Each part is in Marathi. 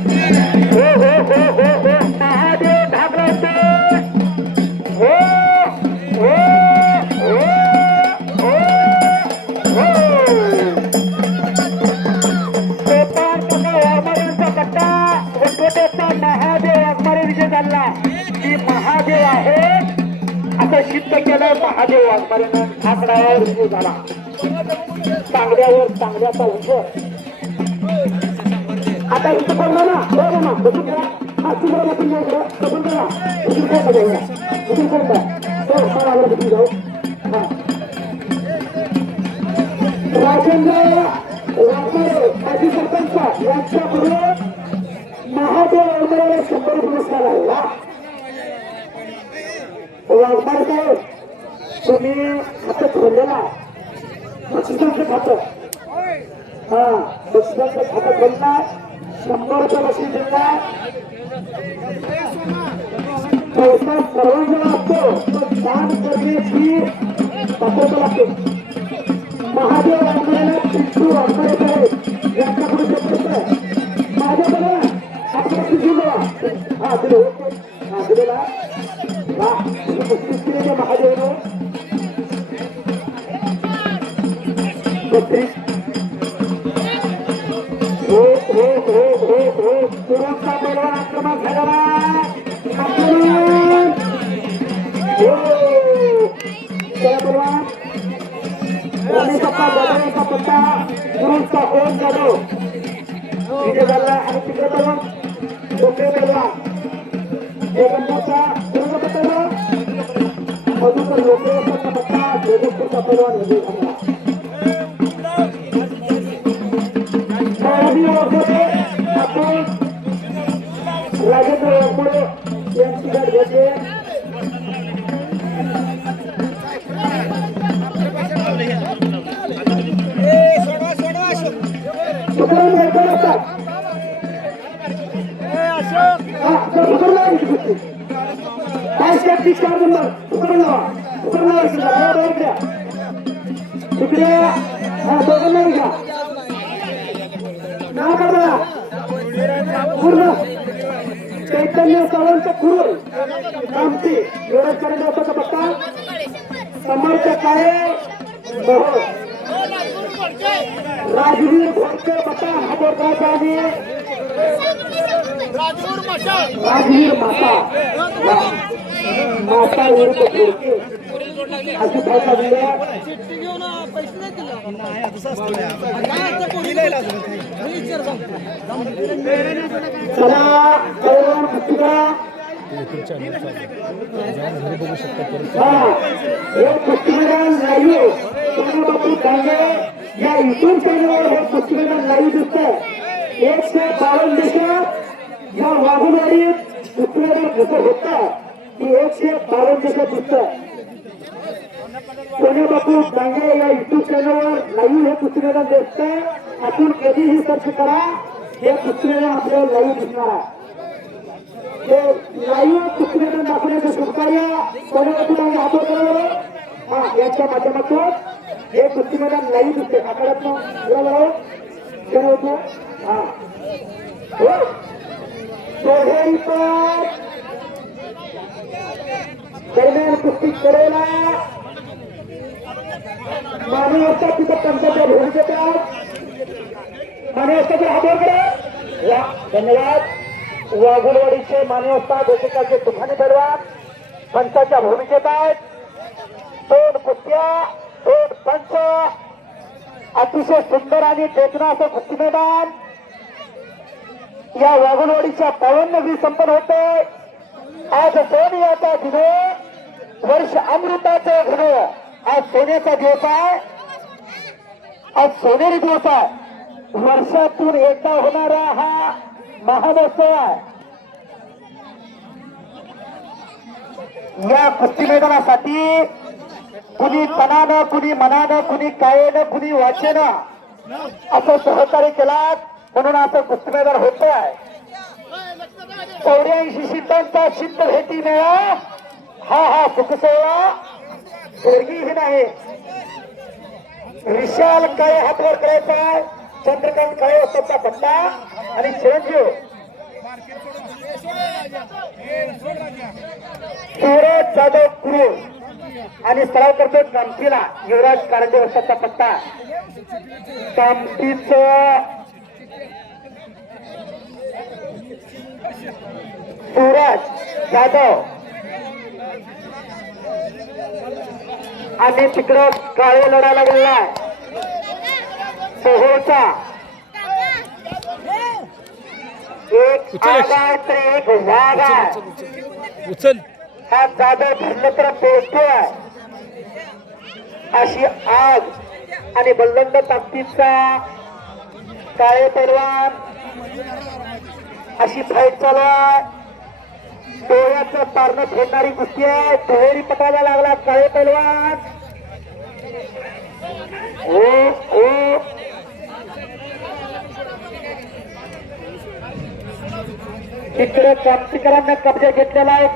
हो हो हो हो हो महादेव घाबरते हो हो हो हो हो पेपर कसा वाघमारेंचा पट्टा वनकोटेचा महादेव वाघमारे विजय झाला. की महादेव आहे असं सिद्ध केलं महादेव वाघमारेनं. ठाकडावर विजय झाला. चांगल्यावर चांगल्याचा उजर आता इथं पडलं ना बरोबर ना बसून करा. हा तिकडे बसून जाऊ इकडं बसून करा. बसून कोण जाऊया बसून कोण हो मला आवडत बसून जाऊ. हा राजेंद्र वाघमारे माजी सरपंच यांच्याकडून महादेव वाघमारेला 100 पुरस्कार आहे. वाघमारे साहेब तुम्ही खातं खोललेला बक्षिसांचं खातं. हा बक्षिसांचं खातं खोलणार 100 बक्षीस दिला. पैसा सर्वांना असतो पण दान करण्याची पात्रता लागते. महादेव वाघमारेला पिंटू वाघमारे साहेब यांच्याकडून माझ्याकडे आपल्या दिला हा दिले हा दिलेला केलेल्या महादेवने 32 हो हो हो हो हो तुरंतचा पैलवान आक्रमक झालेला आक्रमण हो चला पैलवान रमेशप्पा जाधवचा पट्टा तुरंतचा ओम जाधव विजय झाला. आणि तिकडे पैलवान डोके पैलवान एक नंबरचा तुरंत पैलवान मधुकर लोकेचा पट्टा जोधपूरचा पैलवान विजय झाला. आपण राजेंद्र वाघमारे यांची गाठ घेतली. चैतन्य सावंत खुर कामती एवढ्यापर्यंत होता पत्ता. समर्थ काळे राजवीर घोडकर पत्ता हा बोलगावचा आणि राजवीर माता माता विरुद्ध घोडके अशी फायदा दिल्या. चला पैलवान कुस्ती करा. एक कुस्ती मैदान लाईव्ह सोनूबापू डांगे या युट्यूब चॅनलवर हे कुस्ती मैदान लाईव्ह दिसतंय. 152 देशात या वाघुनवाडीत कुस्ती मैदान कसं होतं की 152 देशात दिसतंय. सोनूबापू डांगे या युट्यूब चॅनलवर लाईव्ह हे कुस्ती मैदान दिसतंय. आपण कधीही सर्च करा हे कुस्ती मैदान आपल्याला लाईव्ह दिसणार आहे. हे लाईव्ह कुस्ती मैदान दाखवण्याचं शुभकार्य सोनूबापू डांगे हातवर करावं. हा याच्या माध्यमातून हे कुस्ती मैदान लाईव्ह दिसते. आखाड्यातनं होतो हा सोहेरी पण दरम्यान कुस्ती करेला माने असतात तिथं पंचाच्या भूमी देतात. माने असतात हातवर करा. धन्यवाद. वाघुलवाडीचे माने असतात देशिकाचे तुफानी पैलवान पंचाच्या भूमीत येत आहेत. 2 कुस्त्या 2 पंच अतिशय सुंदर आणि देखणं असं कुस्ती मैदान या वाघुलवाडीच्या 52वी संपन्न होते. आज सोनियाचा दिन वर्ष अमृताचा दिन. आज सोन्याचा दिवस आहे. आज सोनेरी दिवस आहे. वर्षातून एकदा होणारा हा महामहोत्सव आहे. या कुस्ती मैदानासाठी कुणी तनानं कुणी मनानं कुणी कायेनं कुणी वाचेनं असं सहकार्य केलात म्हणून असं कुस्ती मैदान होत आहे. 84 सिद्धांचा सिद्ध भेटी मेळा हा सुखसेवा स्वर्गीही नाही. विशाल काळे हातवर करायचा आहे. चंद्रकांत काळे होता पट्टा आणि चिरंजीव जाधव कुरुळ आणि सराव करतो कामठीला युवराज कारंडे वर्षाचा पट्टा कामठीच सूरज जाधव आणि तिकडं काळे लढायला गेलेला सोहोळचा एक आग आहे तर एक वाघ आहे उचल हा जाधव धरलं तर पोहोचतोय अशी आग आणि बल्लंद ताकदीचा काळे पैलवान अशी फाईट चालू आहे डोळ्याचं पारणं फेडणारी कुस्ती आहे दुहेरी पटायला लागला काळे पैलवान ओ तिकडे क्रांतिकारांना कब्जा घेतलेला आहे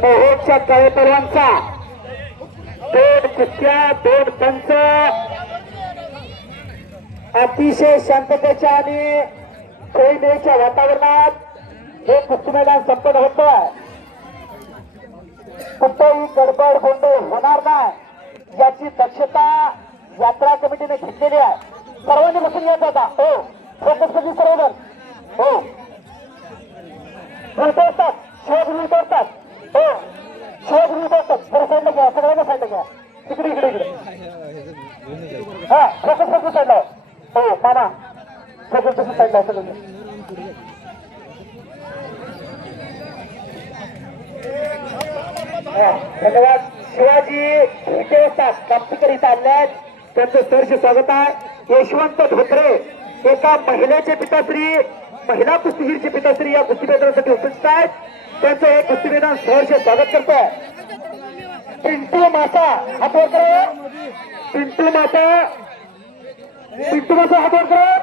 मोहोळच्या काळे पैलवानचा दोन कुस्त्या दोन पंच अतिशय शांततेच्या आणि खेळीमेळीच्या वातावरणात हे कुस्ती मैदान संपन्न होतोय कुठेही गडबड गोंधळ होणार नाही याची दक्षता यात्रा कमिटीने घेतलेली आहे सर्वांनी बसून घ्यायचा आता हो फोकस कधी सर्वजण हो उलटे असतात शिवाज उलटे असतात हो शिवाज उलटे असतात बरं साईडला घ्या सगळ्यांना साईडला घ्या इकडे इकडे इकडे हा फोकस कधी साईडला हो माना फोकस कशी साईडला सगळं धन्यवाद शिवाजी भेटे असतात कापटीकर इथं आल्यात त्यांचं सहर्ष स्वागत आहे यशवंत धोत्रे एका महिलेचे पिताश्री महिला कुस्तीगीरचे पिताश्री या कुस्ती मैदानासाठी उपस्थित आहेत त्यांचं हे कुस्ती मैदान सहर्ष स्वागत करतोय पिंटू मासा हातवर करा पिंटू मासा हातवर करा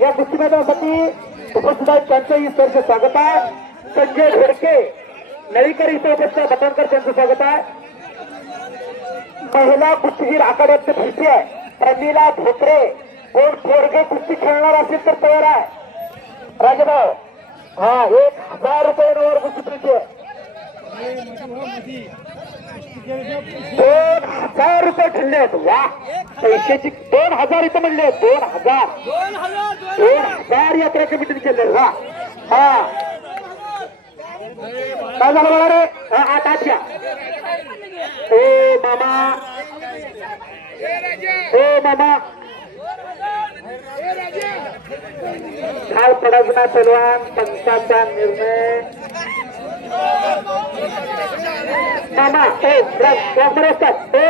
या कुस्ती मैदानासाठी उपस्थित आहेत त्यांचंही सहर्ष स्वागत आहे संजय घोडके नळीकर इथं उपस्थित बटनकर त्यांचं स्वागत आहे महिला कुस्तीगीर आखाड्यात फिरती आहे प्रमिला धोत्रे कोण पोरगे कुस्ती खेळणार असेल तर तयार आहे राजभाऊ हा 1000 रुपये कुस्ती फिरते 2000 रुपये ठरले आहेत वा पैशाची 2000 इथं म्हणले 2000 यात्रा कमिटीने केले वा हा काय झालं बघा रे 8 घ्या ओ मामा काल पडाजना पैलवान पंचाचा निर्णय मामा वाघ असतात हो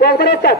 वाघ असतात